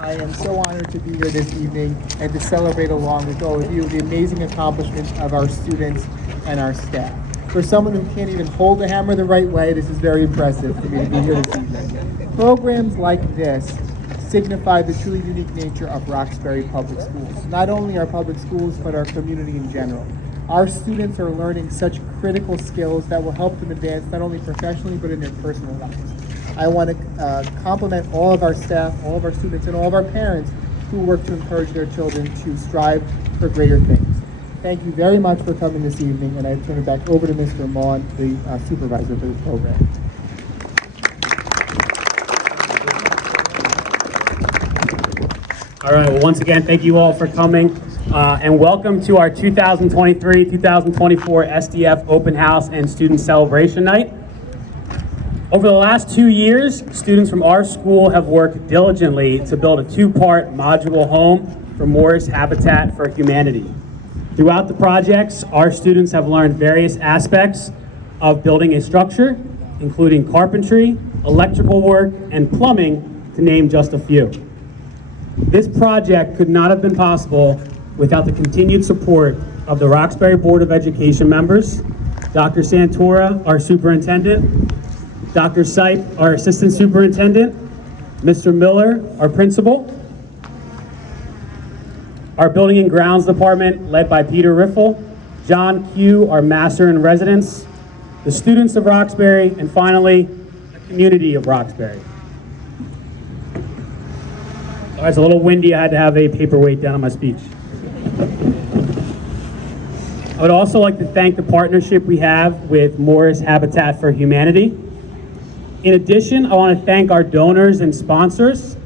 I am so honored to be here this evening and to celebrate along with all of you the amazing accomplishments of our students and our staff. For someone who can't even hold the hammer the right way, this is very impressive for me to be here this evening. Programs like this signify the truly unique nature of Roxbury Public Schools. Not only our public schools, but our community in general. Our students are learning such critical skills that will help them advance not only professionally, but in their personal lives. I want to compliment all of our staff, all of our students, and all of our parents who work to encourage their children to strive for greater things. Thank you very much for coming this evening, and I turn it back over to Mr. Maughan, the supervisor for this program. All right, well, once again, thank you all for coming, and welcome to our 2023-2024 SDF Open House and Student Celebration Night. Over the last 2 years, students from our school have worked diligently to build a two-part modular home for Morris Habitat for Humanity. Throughout the projects, our students have learned various aspects of building a structure, including carpentry, electrical work, and plumbing, to name just a few. This project could not have been possible without the continued support of the Roxbury Board of Education members, Dr. Santora, our superintendent, Dr. Sipe, our assistant superintendent, Mr. Miller, our principal, our building and grounds department led by Peter Riffle, John Q, our master in residence, the students of Roxbury, and finally, the community of Roxbury. Oh, it's a little windy. I had to have a paperweight down on my speech. I would also like to thank the partnership we have with Morris Habitat for Humanity. In addition, I want to thank our donors and sponsors,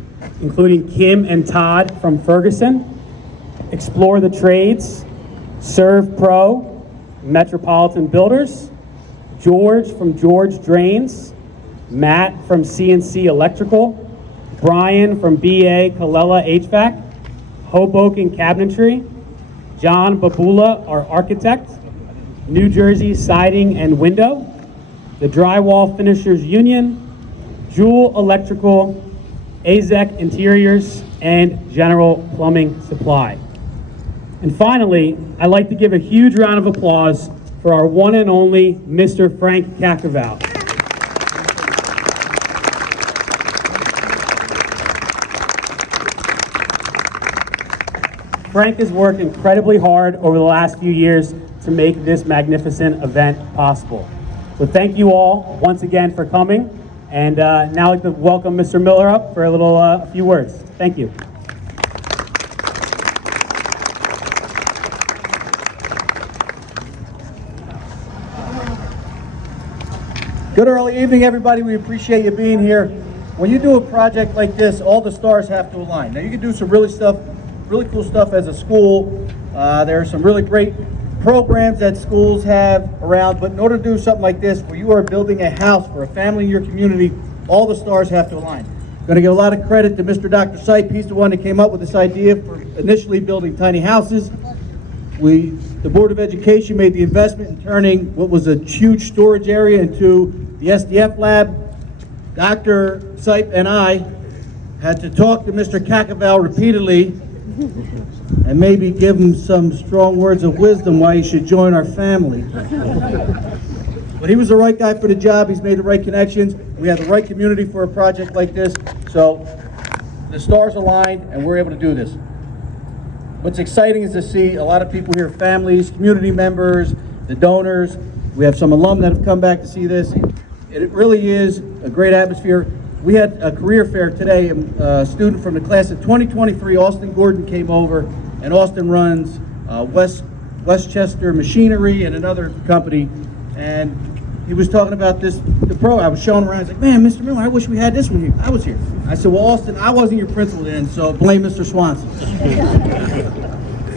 including Kim and Todd from Ferguson, Explore the Trades, Serve Pro, Metropolitan Builders, George from George Drains, Matt from CNC Electrical, Brian from BA Colella HVAC, Hoboken Cabinetry, John Babula, our architect, New Jersey Siding and Window, the Drywall Finishers Union, Jewel Electrical, AZEC Interiors, and General Plumbing Supply. And finally, I'd like to give a huge round of applause for our one and only Mr. Frank Cacaval. Frank has worked incredibly hard over the last few years to make this magnificent event possible. So thank you all once again for coming. And now I'd like to welcome Mr. Miller up for a few words. Thank you. Good early evening, everybody. We appreciate you being here. When you do a project like this, all the stars have to align. Now, you can do some really cool stuff as a school. There are some really great programs that schools have around, but in order to do something like this, where you are building a house for a family in your community, all the stars have to align. I'm going to give a lot of credit to Mr. Dr. Sipe. He's the one that came up with this idea for initially building tiny houses. The Board of Education made the investment in turning what was a huge storage area into the SDF lab. Dr. Sipe and I had to talk to Mr. Cacaval repeatedly and maybe give him some strong words of wisdom why he should join our family. But he was the right guy for the job. He's made the right connections. We have the right community for a project like this. So the stars aligned and we're able to do this. What's exciting is to see a lot of people here, families, community members, the donors. We have some alum that have come back to see this. It really is a great atmosphere. We had a career fair today. A student from the class of 2023, Austin Gordon, came over, and Austin runs Westchester Machinery and another company. And he was talking about this, the pro. I was showing around. He's like, man, Mr. Miller, I wish we had this one here. I was here. I said, well, Austin, I wasn't your principal then, so blame Mr. Swanson.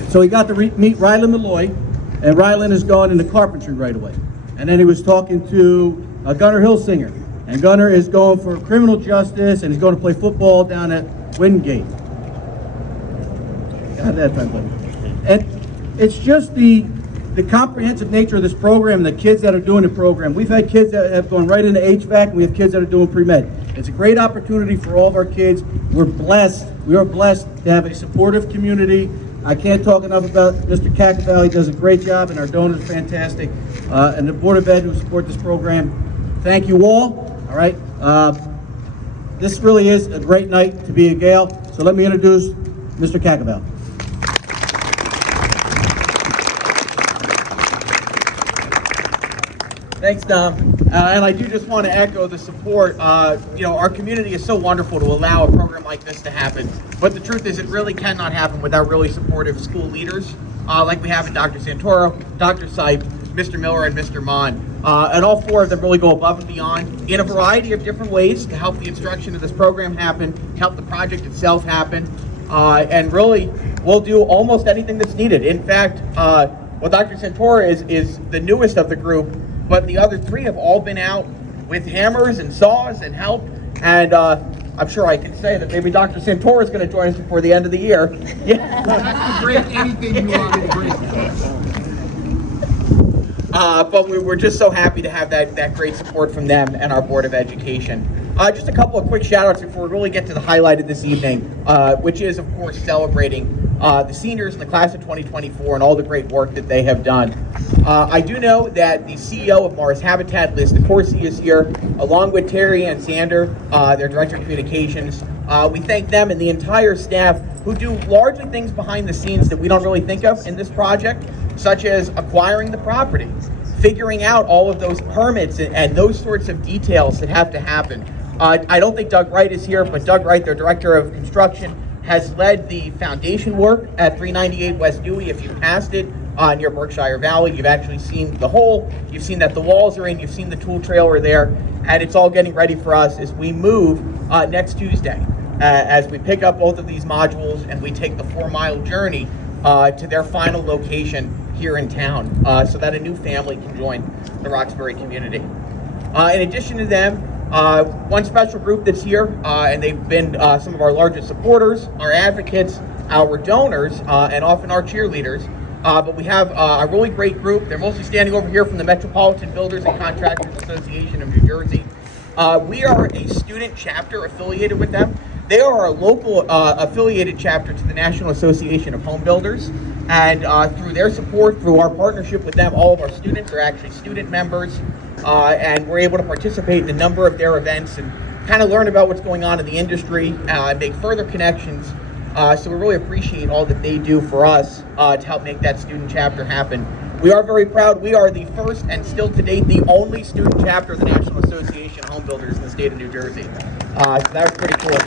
So he got to meet Rylan Malloy, and Rylan is going into carpentry right away. And then he was talking to Gunnar Hilsinger, and Gunnar is going for criminal justice, and he's going to play football down at Wingate. Got that time, buddy. And it's just the comprehensive nature of this program and the kids that are doing the program. We've had kids that have gone right into HVAC, and we have kids that are doing pre-med. It's a great opportunity for all of our kids. We are blessed to have a supportive community. I can't talk enough about Mr. Cacavale. He does a great job, and our donors are fantastic. And the Board of Ed who support this program, thank you all right? This really is a great night to be a Gale. So let me introduce Mr. Cacavale. Thanks, Dom. And I do just want to echo the support. Our community is so wonderful to allow a program like this to happen. But the truth is, it really cannot happen without really supportive school leaders, like we have in Dr. Santoro, Dr. Sipe, Mr. Miller, and Mr. Mon. And all four of them really go above and beyond in a variety of different ways to help the instruction of this program happen, help the project itself happen, and really we'll do almost anything that's needed. In fact, Dr. Santoro is the newest of the group, but the other three have all been out with hammers and saws and help. And I'm sure I can say that maybe Dr. Santoro is going to join us before the end of the year. Yeah. That's great. Anything you want me to bring. But we're just so happy to have that great support from them and our Board of Education. Just a couple of quick shout outs before we really get to the highlight of this evening, which is, of course, celebrating the seniors in the class of 2024 and all the great work that they have done. I do know that the CEO of Mars Habitat, Liz DeCourcy, is here, along with Terry and Sander, their Director of Communications. We thank them and the entire staff who do largely things behind the scenes that we don't really think of in this project, such as acquiring the property, figuring out all of those permits and those sorts of details that have to happen. I don't think Doug Wright is here, but Doug Wright, their Director of Construction, has led the foundation work at 398 West Dewey. If you passed it near Berkshire Valley, you've actually seen the hole, you've seen that the walls are in, you've seen the tool trailer there, and it's all getting ready for us as we move next Tuesday, as we pick up both of these modules and we take the 4-mile journey to their final location here in town, so that a new family can join the Roxbury community. In addition to them, one special group that's here, and they've been some of our largest supporters, our advocates, our donors, and often our cheerleaders. But we have a really great group. They're mostly standing over here from the Metropolitan Builders and Contractors Association of New Jersey. We are a student chapter affiliated with them. They are a local affiliated chapter to the National Association of Home Builders. And through their support, through our partnership with them, all of our students are actually student members. And we're able to participate in a number of their events and kind of learn about what's going on in the industry and make further connections. So we really appreciate all that they do for us to help make that student chapter happen. We are very proud. We are the first and still to date the only student chapter of the National Association of Home Builders in the state of New Jersey. So that was pretty cool.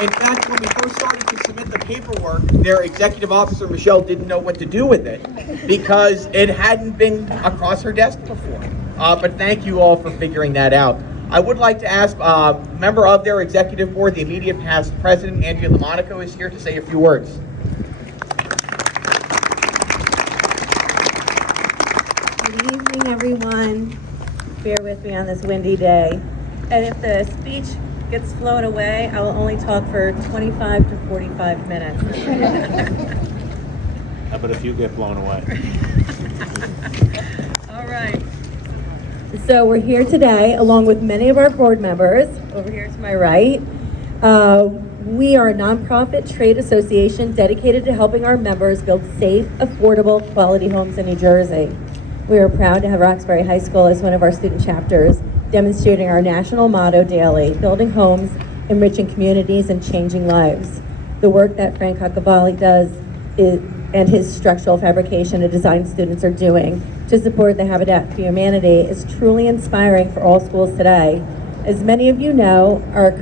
In fact, when we first started to submit the paperwork, their executive officer, Michelle, didn't know what to do with it because it hadn't been across her desk before. But thank you all for figuring that out. I would like to ask a member of their executive board, the immediate past president, Andrea LaMonaco, is here to say a few words. Good evening, everyone. Bear with me on this windy day. And if the speech gets flown away, I will only talk for 25 to 45 minutes. How about if you get blown away? All right. So we're here today, along with many of our board members, over here to my right. We are a nonprofit trade association dedicated to helping our members build safe, affordable, quality homes in New Jersey. We are proud to have Roxbury High School as one of our student chapters, demonstrating our national motto daily: building homes, enriching communities, and changing lives. The work that Frank Cacavale does and his structural fabrication and design students are doing to support the Habitat for Humanity is truly inspiring for all schools today. As many of you know, our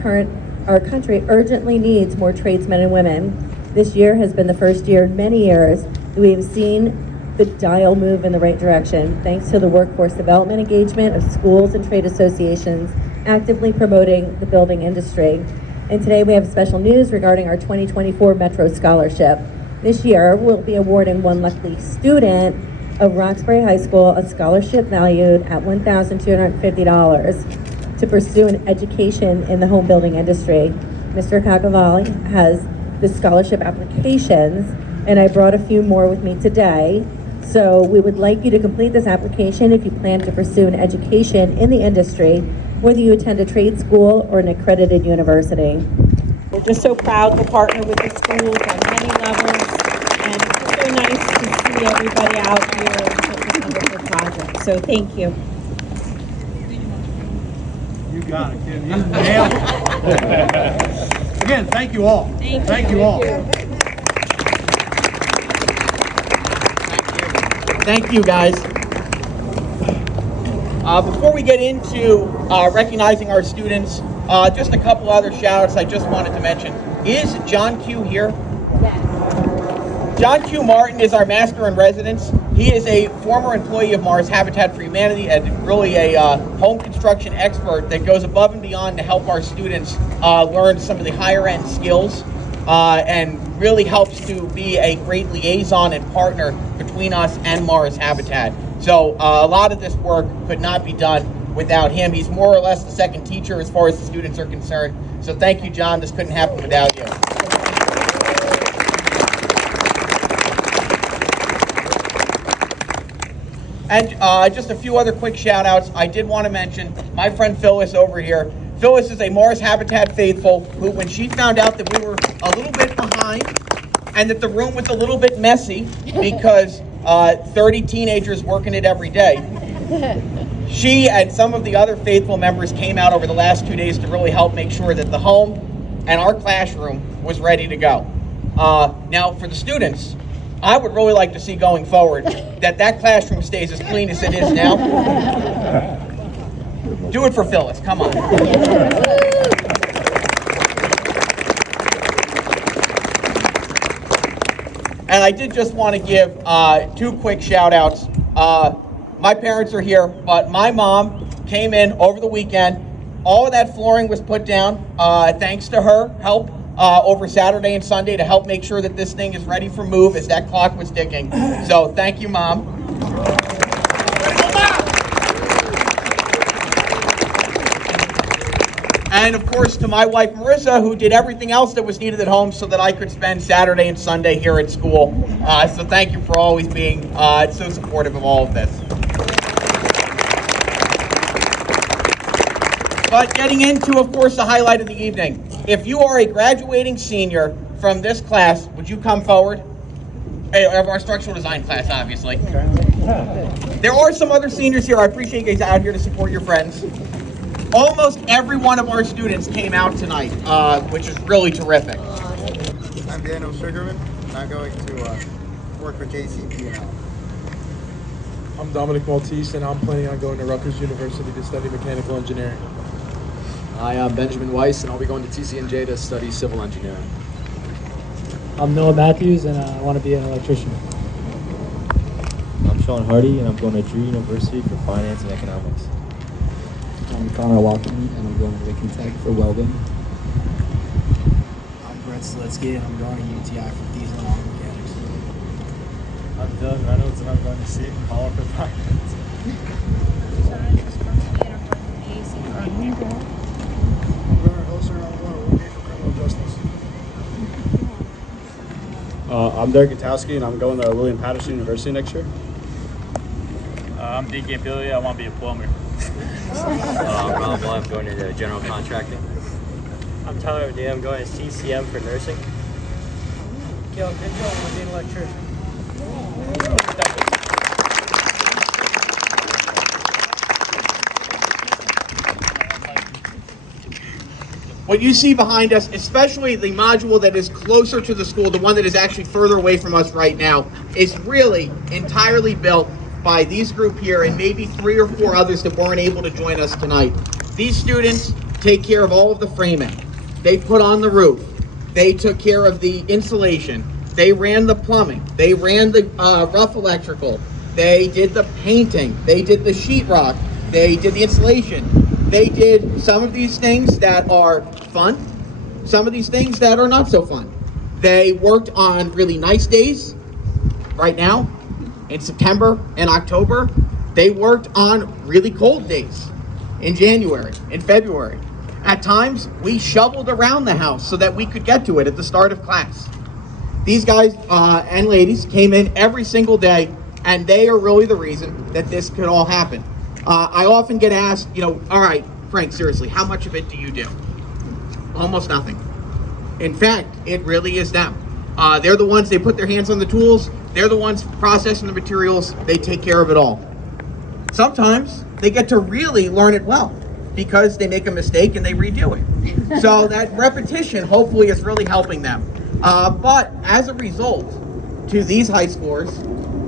country urgently needs more tradesmen and women. This year has been the first year in many years that we have seen the dial move in the right direction, thanks to the workforce development engagement of schools and trade associations actively promoting the building industry. And today we have special news regarding our 2024 Metro Scholarship. This year, we'll be awarding one lucky student of Roxbury High School a scholarship valued at $1,250 to pursue an education in the home building industry. Mr. Cacavale has the scholarship applications, and I brought a few more with me today. So we would like you to complete this application if you plan to pursue an education in the industry, whether you attend a trade school or an accredited university. We're just so proud to partner with the schools on many levels, and it's just so nice to see everybody out here in such a wonderful project. So thank you. You got it, kid. You nailed it. Again, thank you all. Thank you all. Thank you, guys. Before we get into recognizing our students, just a couple other shout-outs I just wanted to mention. Is John Q here? Yes. John Q. Martin is our Master in Residence. He is a former employee of Mars Habitat for Humanity and really a home construction expert that goes above and beyond to help our students learn some of the higher-end skills and really helps to be a great liaison and partner between us and Mars Habitat. So a lot of this work could not be done without him. He's more or less the second teacher as far as the students are concerned. So thank you, John. This couldn't happen without you. And just a few other quick shout outs. I did want to mention my friend Phyllis over here. Phyllis is a Mars Habitat faithful who, when she found out that we were a little bit behind and that the room was a little bit messy because 30 teenagers working it every day, she and some of the other faithful members came out over the last 2 days to really help make sure that the home and our classroom was ready to go. Now, for the students, I would really like to see going forward that classroom stays as clean as it is now. Do it for Phyllis, come on. And I did just want to give 2 quick shout outs. My parents are here, but my mom came in over the weekend. All of that flooring was put down thanks to her help over Saturday and Sunday to help make sure that this thing is ready for move as that clock was ticking. So thank you, Mom. And of course to my wife Marissa, who did everything else that was needed at home so that I could spend Saturday and Sunday here at school. So thank you for always being so supportive of all of this. But getting into, of course, the highlight of the evening. If you are a graduating senior from this class, would you come forward? Of our structural design class, obviously. There are some other seniors here. I appreciate you guys out here to support your friends. Almost every one of our students came out tonight, which is really terrific. I'm Daniel Sugarman. I'm going to work for JCP now. I'm Dominic Maltese, and I'm planning on going to Rutgers University to study mechanical engineering. Hi, I'm Benjamin Weiss, and I'll be going to TCNJ to study civil engineering. I'm Noah Matthews, and I want to be an electrician. I'm Sean Hardy, and I'm going to Drew University for finance and economics. I'm Connor Walken, and I'm going to Lincoln Tech for welding. I'm Brett Slitsky, and I'm going to UTI for diesel and auto mechanics. I'm Dylan Reynolds, and I'm going to Seton Hall for finance. I'm Derek Gutowski, and I'm going to William Patterson University next year. I'm DK Billy. I want to be a plumber. I'm Rob Ball. I'm going into general contracting. I'm Tyler O'Day. I'm going to CCM for nursing. Gil Pinto. I want to be an electrician. What you see behind us, especially the module that is closer to the school, the one that is actually further away from us right now, is really entirely built by these group here and maybe 3 or 4 others that weren't able to join us tonight. These students take care of all of the framing. They put on the roof. They took care of the insulation. They ran the plumbing. They ran the rough electrical. They did the painting. They did the sheetrock. They did the insulation. They did some of these things that are fun, some of these things that are not so fun. They worked on really nice days. Right now, in September and October, they worked on really cold days in January, in February. At times, we shoveled around the house so that we could get to it at the start of class. These guys and ladies came in every single day And they are really the reason that this could all happen. I often get asked, all right, Frank, seriously, how much of it do you do? Almost nothing. In fact, it really is them. They're the ones, they put their hands on the tools, they're the ones processing the materials, they take care of it all. Sometimes they get to really learn it well because they make a mistake and they redo it. So that repetition hopefully is really helping them. But as a result, to these high schoolers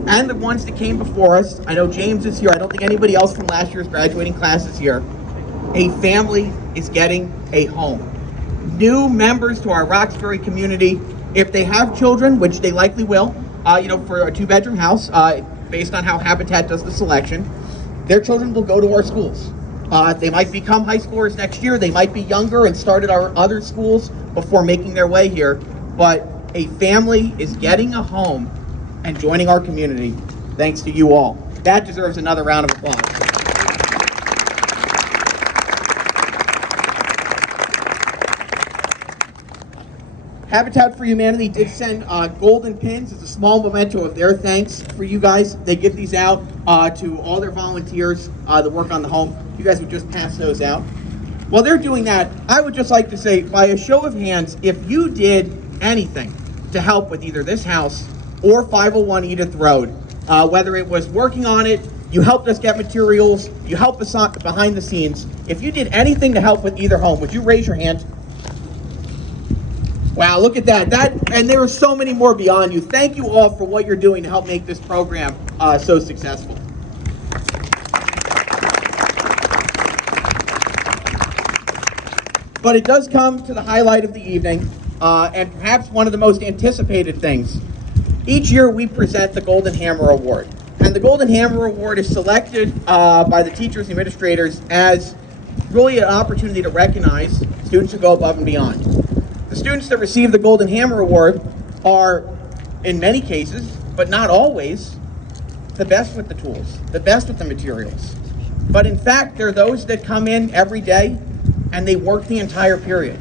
and the ones that came before us, I know James is here, I don't think anybody else from last year's graduating class is here, a family is getting a home. New members to our Roxbury community, if they have children, which they likely will, for a 2-bedroom house, based on how Habitat does the selection, their children will go to our schools. They might become high schoolers next year, they might be younger and start at our other schools before making their way here, but a family is getting a home and joining our community thanks to you all. That deserves another round of applause. Habitat for Humanity did send golden pins as a small memento of their thanks for you guys. They give these out to all their volunteers that work on the home. You guys would just pass those out. While they're doing that, I would just like to say, by a show of hands, if you did anything to help with either this house or 501 Edith Road, whether it was working on it, you helped us get materials, you helped us behind the scenes, if you did anything to help with either home, would you raise your hand? Wow, look at that. And there are so many more beyond you. Thank you all for what you're doing to help make this program so successful. But it does come to the highlight of the evening, and perhaps one of the most anticipated things. Each year we present the Golden Hammer Award. And the Golden Hammer Award is selected by the teachers and administrators as really an opportunity to recognize students who go above and beyond. The students that receive the Golden Hammer Award are, in many cases, but not always, the best with the tools, the best with the materials. But in fact, they're those that come in every day and they work the entire period.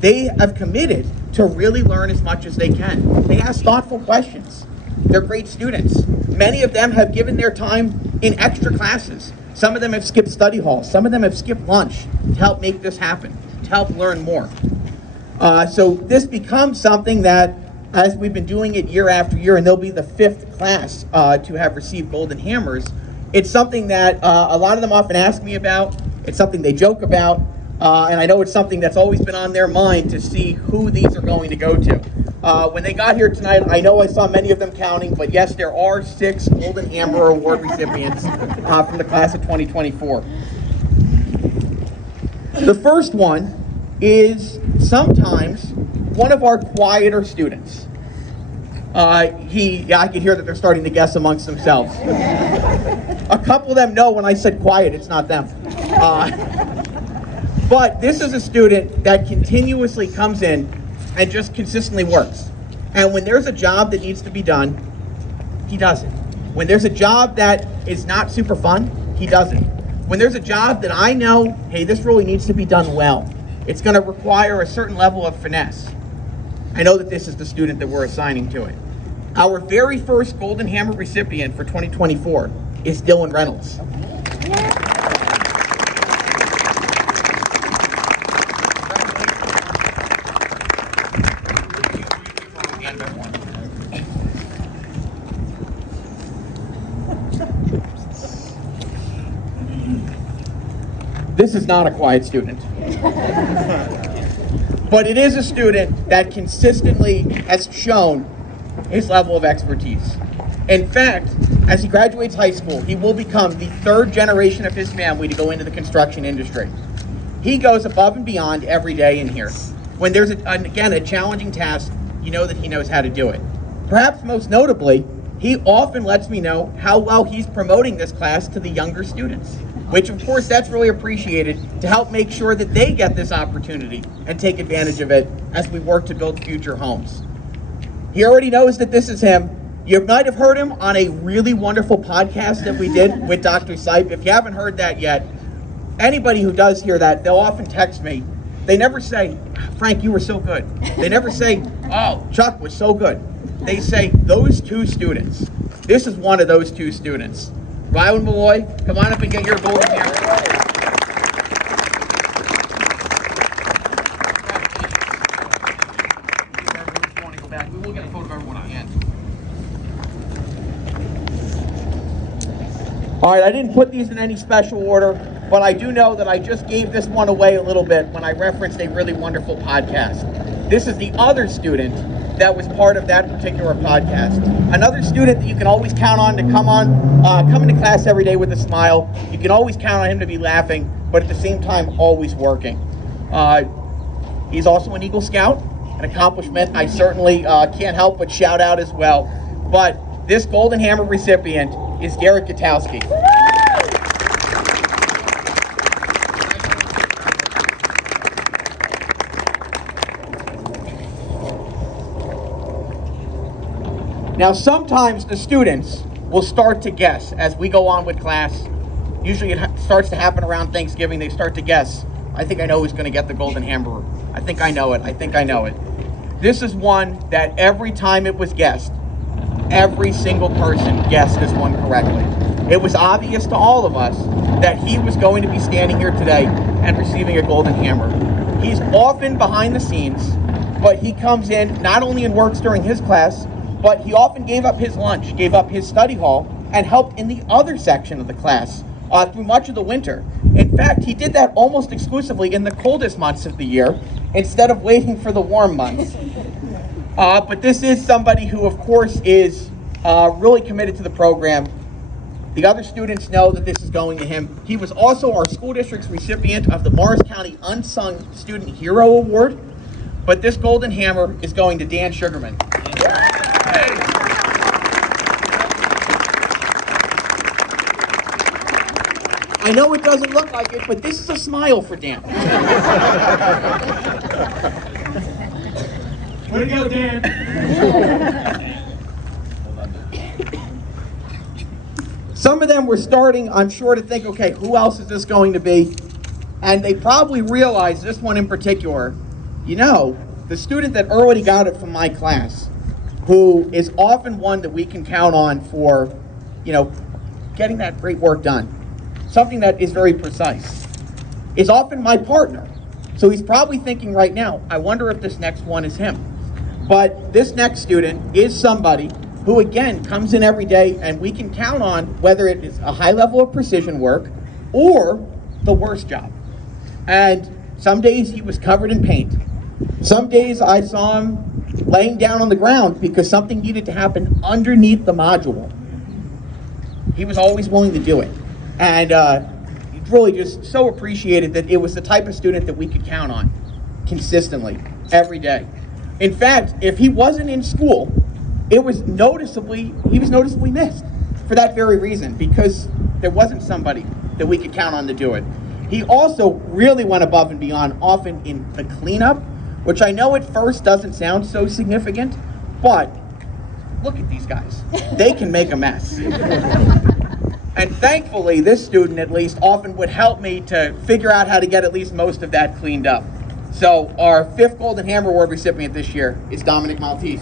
They have committed to really learn as much as they can. They ask thoughtful questions. They're great students. Many of them have given their time in extra classes. Some of them have skipped study halls. Some of them have skipped lunch to help make this happen, to help learn more. So this becomes something that, as we've been doing it year after year, and they'll be the 5th class to have received Golden Hammers, it's something that a lot of them often ask me about. It's something they joke about, and I know it's something that's always been on their mind to see who these are going to go to. When they got here tonight, I know I saw many of them counting, but yes, there are 6 Golden Hammer Award recipients from the class of 2024. The first one is sometimes one of our quieter students. I can hear that they're starting to guess amongst themselves. A couple of them know when I said quiet, it's not them. But this is a student that continuously comes in and just consistently works. And when there's a job that needs to be done, he does it. When there's a job that is not super fun, he does it. When there's a job that I know, hey, this really needs to be done well, it's going to require a certain level of finesse, I know that this is the student that we're assigning to it. Our very first Golden Hammer recipient for 2024 is Dylan Reynolds. This is not a quiet student. But it is a student that consistently has shown his level of expertise. In fact, as he graduates high school, he will become the 3rd generation of his family to go into the construction industry. He goes above and beyond every day in here. When there's, again, a challenging task, you know that he knows how to do it. Perhaps most notably, he often lets me know how well he's promoting this class to the younger students, which of course that's really appreciated to help make sure that they get this opportunity and take advantage of it as we work to build future homes. He already knows that this is him. You might have heard him on a really wonderful podcast that we did with Dr. Sipe. If you haven't heard that yet, anybody who does hear that, they'll often text me. They never say, Frank, you were so good. They never say, oh, Chuck was so good. They say, those 2 students This is one of those two students. Rylan Malloy, come on up and get your golden hammer. We will get a photo of everyone on hand. All right, I didn't put these in any special order, but I do know that I just gave this one away a little bit when I referenced a really wonderful podcast. This is the other student that was part of that particular podcast. Another student that you can always count on to come into class every day with a smile. You can always count on him to be laughing, but at the same time, always working. He's also an Eagle Scout, an accomplishment I certainly can't help but shout out as well. But this Golden Hammer recipient is Garrett Gutowski. Now, sometimes the students will start to guess as we go on with class. Usually it starts to happen around Thanksgiving. They start to guess. I think I know who's going to get the Golden Hammer. I think I know it. I think I know it. This is one that every time it was guessed, every single person guessed this one correctly. It was obvious to all of us that he was going to be standing here today and receiving a Golden Hammer. He's often behind the scenes, but he comes in not only and works during his class, but he often gave up his lunch, gave up his study hall, and helped in the other section of the class through much of the winter. In fact, he did that almost exclusively in the coldest months of the year instead of waiting for the warm months. But this is somebody who, of course, is really committed to the program. The other students know that this is going to him. He was also our school district's recipient of the Morris County Unsung Student Hero Award. But this Golden Hammer is going to Dan Sugarman. I know it doesn't look like it, but this is a smile for Dan. Way to go, Dan. Some of them were starting, I'm sure, to think, okay, who else is this going to be? And they probably realized this one in particular, you know, the student that already got it from my class, who is often one that we can count on for, you know, getting that great work done. Something that is very precise, is often my partner. So he's probably thinking right now, I wonder if this next one is him. But this next student is somebody who, again, comes in every day and we can count on whether it is a high level of precision work or the worst job. And some days he was covered in paint. Some days I saw him laying down on the ground because something needed to happen underneath the module. He was always willing to do it. And really just so appreciated that it was the type of student that we could count on consistently every day. In fact, if he wasn't in school, he was noticeably missed for that very reason, because there wasn't somebody that we could count on to do it. He also really went above and beyond, often in the cleanup, which I know at first doesn't sound so significant, but look at these guys. They can make a mess. And thankfully, this student at least often would help me to figure out how to get at least most of that cleaned up. So our 5th Golden Hammer Award recipient this year is Dominic Maltese.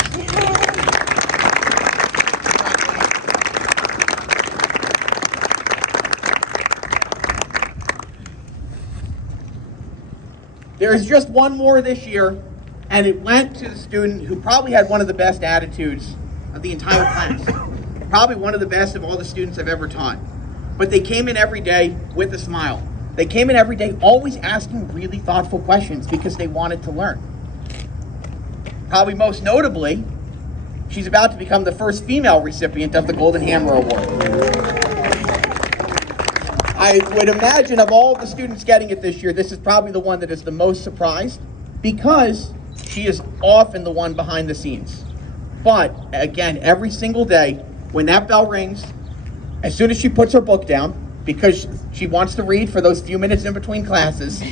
There's just one more this year, and it went to the student who probably had one of the best attitudes of the entire class. Probably one of the best of all the students I've ever taught. But they came in every day with a smile. They came in every day always asking really thoughtful questions because they wanted to learn. Probably most notably, she's about to become the first female recipient of the Golden Hammer Award. I would imagine of all the students getting it this year, this is probably the one that is the most surprised because she is often the one behind the scenes. But again, every single day, when that bell rings, as soon as she puts her book down, because she wants to read for those few minutes in between classes,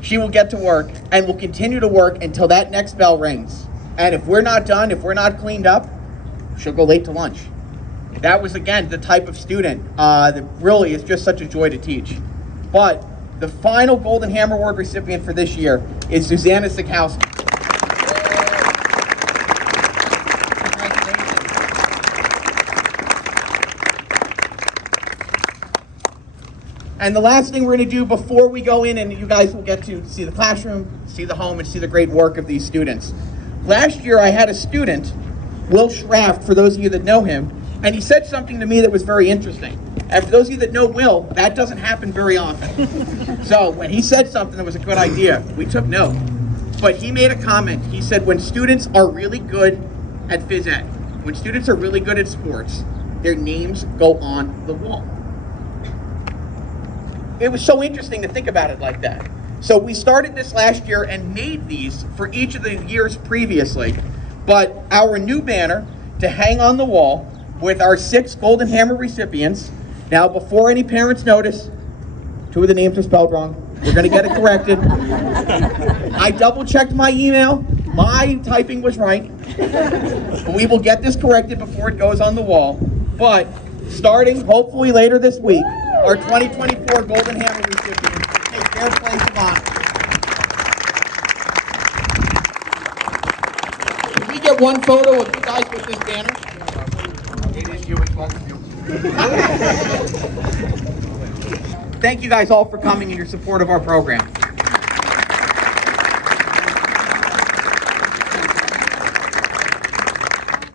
she will get to work and will continue to work until that next bell rings. And if we're not done, if we're not cleaned up, she'll go late to lunch. That was, again, the type of student that really is just such a joy to teach. But the final Golden Hammer Award recipient for this year is Susanna Sikowski. And the last thing we're going to do before we go in, and you guys will get to see the classroom, see the home, and see the great work of these students. Last year I had a student, Will Schraft, for those of you that know him, and he said something to me that was very interesting. And for those of you that know Will, that doesn't happen very often. So when he said something that was a good idea, we took note. But he made a comment. He said when students are really good at phys ed, when students are really good at sports, their names go on the wall. It was so interesting to think about it like that. So we started this last year and made these for each of the years previously. But our new banner to hang on the wall with our 6 Golden Hammer recipients. Now, before any parents notice, 2 of the names are spelled wrong. We're going to get it corrected. I double-checked my email. My typing was right. We will get this corrected before it goes on the wall. But starting, hopefully later this week, our 2024 Golden Hammer recipients take their place of honor. Can we get one photo of you guys with this banner? It is you, it's both of you. Thank you guys all for coming and your support of our program.